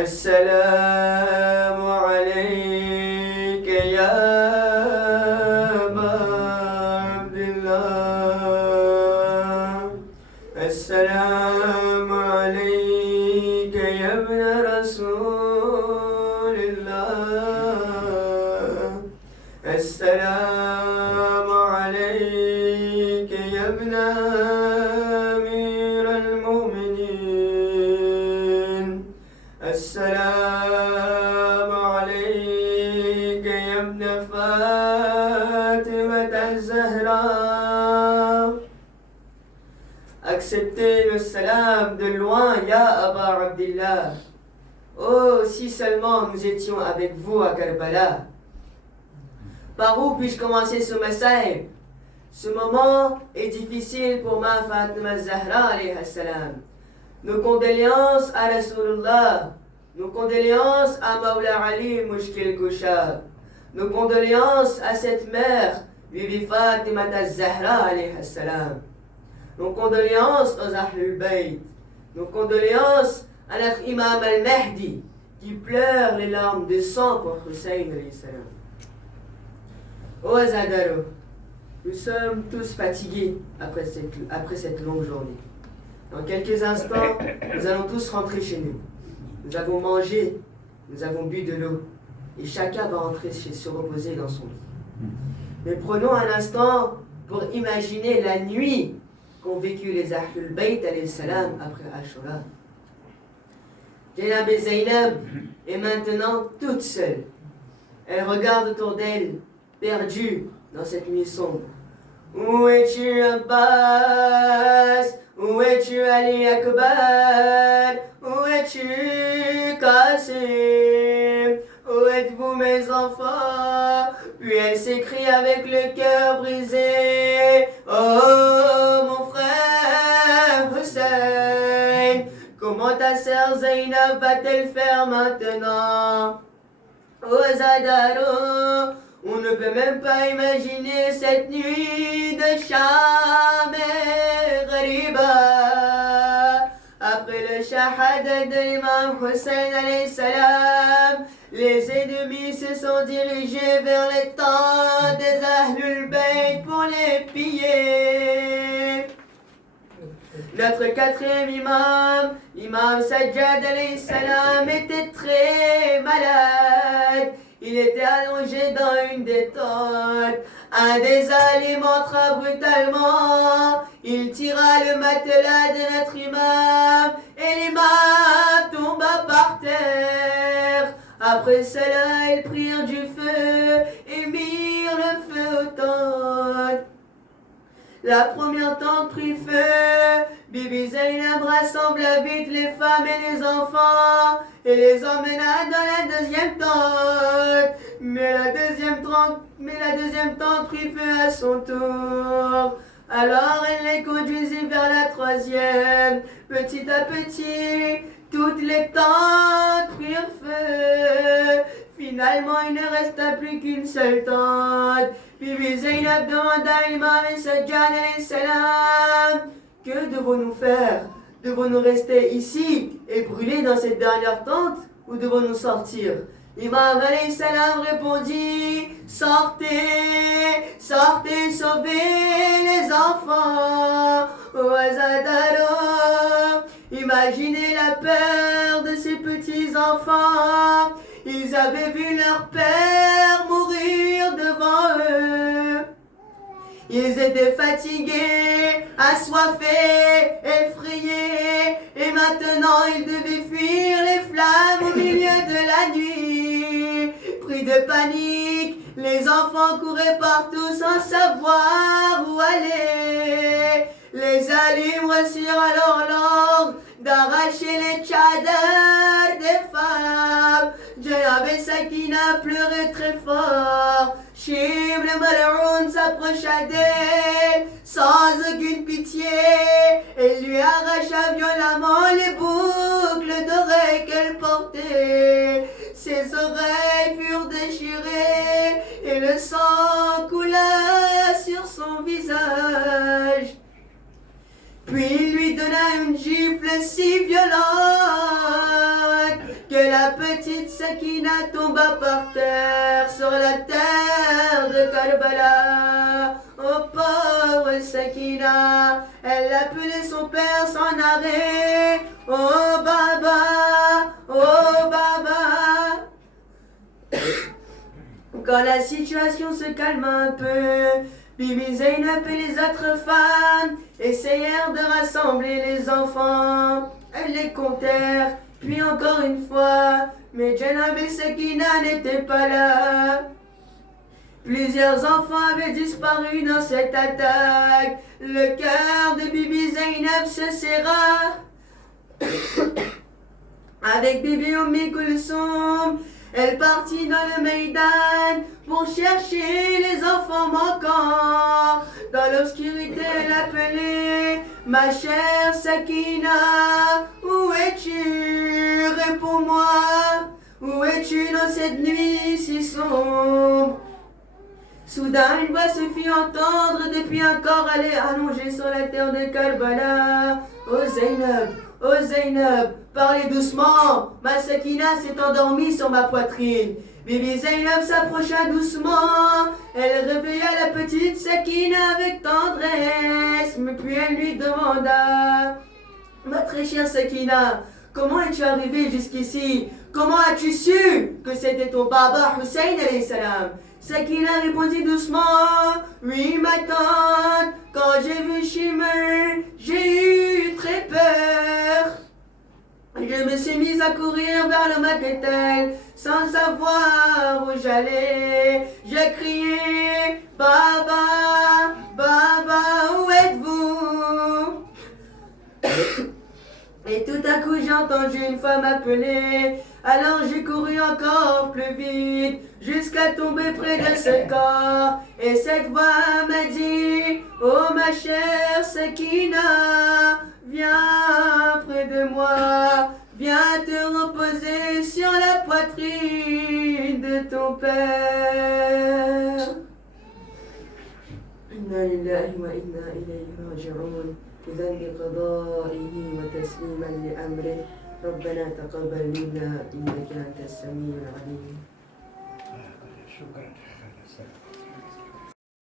السلام عليك يا أبا عبد الله السلام عليك يا ابن رسول الله السلام عليك يا ابن أمير المؤمنين السلام عليك يا ابن فاطمة الزهراء. Acceptez le salam de loin, Ya Aba Abdillah. Oh, si seulement nous étions avec vous à Karbala. Par où puis-je commencer ce message? Ce moment est difficile pour ma Fatima Zahra alayhi salam. Nos condoléances à Rasulullah, nos condoléances à Mawla Ali Mushkil Kusha, nos condoléances à cette mère, Bibi Fatima Zahra alayhi salam. Nos condoléances aux Ahlul Bayt, nos condoléances à notre Imam al-Mahdi qui pleure les larmes de sang pour Hussein alayhi salam. Oh Azadaro, nous sommes tous fatigués après cette longue journée. Dans quelques instants, nous allons tous rentrer chez nous. Nous avons mangé, nous avons bu de l'eau, et chacun va rentrer se reposer dans son lit. Mais prenons un instant pour imaginer la nuit qu'ont vécu les Ahlul Bayt alayhi salam après Ashura. Zainab et Zainab est maintenant toute seule. Elle regarde autour d'elle, perdue dans cette nuit sombre. Où es-tu, Abbas? Où es-tu, Ali Akbar? Où es-tu, Qasim? Où êtes-vous, mes enfants? Puis elle s'écrie avec le cœur brisé. Oh, mon frère Hussein, comment ta sœur Zainab va-t-elle faire maintenant? Oh, Zadaro, on ne peut même pas imaginer cette nuit de Sham et Ghariba. Après le shahada de l'imam Hussein alayhi salam, les ennemis se sont dirigés vers les tentes des Ahlul Bayt pour les piller. Notre quatrième imam, Imam Sajjad alayhi salam, était très malade. Il était allongé dans une des tentes. Un des alim entra brutalement. Il tira le matelas de notre imam et l'imam tomba par terre. Après cela, ils prirent du feu et mirent le feu aux tentes. La première tente prit feu. Bibi Zainab rassembla vite les femmes et les enfants et les emmena dans la deuxième tente. Mais la deuxième tente prit feu à son tour. Alors elle les conduisit vers la troisième. Petit à petit, toutes les tentes prirent feu. Finalement, il ne resta plus qu'une seule tente. Bibi Zainab demanda à l'imam Sajjad alayhi salam: que devons-nous faire? Devons-nous rester ici et brûler dans cette dernière tente ou devons-nous sortir? L'imam alayhi salam répondit: sortez, sortez, sauvez les enfants. Oh Azadaro, imaginez la peur de ces petits enfants. Ils avaient vu leur père mourir devant eux. Ils étaient fatigués, assoiffés, effrayés, et maintenant ils devaient fuir les flammes au milieu de la nuit. Pris de panique, les enfants couraient partout sans savoir où aller. Les alims reçurent alors l'ordre d'arracher les tchadars des femmes. Janab et Sakina pleuraient très fort. Shim le Mal'oun s'approcha d'elle sans aucune pitié et lui arracha violemment les boucles d'oreilles qu'elle portait. Ses oreilles furent déchirées et le sang coula sur son visage. Puis il lui donna une gifle si violente que la petite Sakina tomba par terre sur la terre de Karbala. Oh pauvre Sakina, elle appelait son père sans arrêt. Oh Baba, oh Baba. Quand la situation se calma un peu, Bibi Zainab et les autres femmes essayèrent de rassembler les enfants. Elles les comptèrent, puis encore une fois, mais Janab et Sakina n'étaient pas là. Plusieurs enfants avaient disparu dans cette attaque. Le cœur de Bibi Zainab se serra. Avec Bibi Kulsoum, elle partit dans le Maïdan pour chercher les enfants manquants. Dans l'obscurité, elle appelait « Ma chère Sakina, où es-tu? Réponds-moi, où es-tu dans cette nuit si sombre ?» Soudain, une voix se fit entendre depuis un corps allongé sur la terre de Karbala. « Oh Zainab, parlez doucement, ma Sakina s'est endormie sur ma poitrine. » Bibi Zainab s'approcha doucement, elle réveilla la petite Sakina avec tendresse, puis elle lui demanda « Ma très chère Sakina, comment es-tu arrivée jusqu'ici? Comment as-tu su que c'était ton baba Hussein alayhi salam ?» Sakina répondit doucement « Oui, ma tante, quand j'ai vu Shimmer, j'ai eu très peur. Je me suis mise à courir vers le Maketel sans savoir où j'allais. J'ai crié « Baba, Baba, où êtes-vous » Et tout à coup j'ai entendu une femme appeler. Alors j'ai couru encore plus vite jusqu'à tomber près de ce corps. Et cette voix m'a dit « Oh ma chère Sakina, viens près de moi, viens te reposer sur la poitrine de ton père. » Inna lillahi wa inna ilayhi raji'un. بذنب قضائه وتسليما لأمره ربنا تقبل منا إنك أنت السميع العليم. شكرا.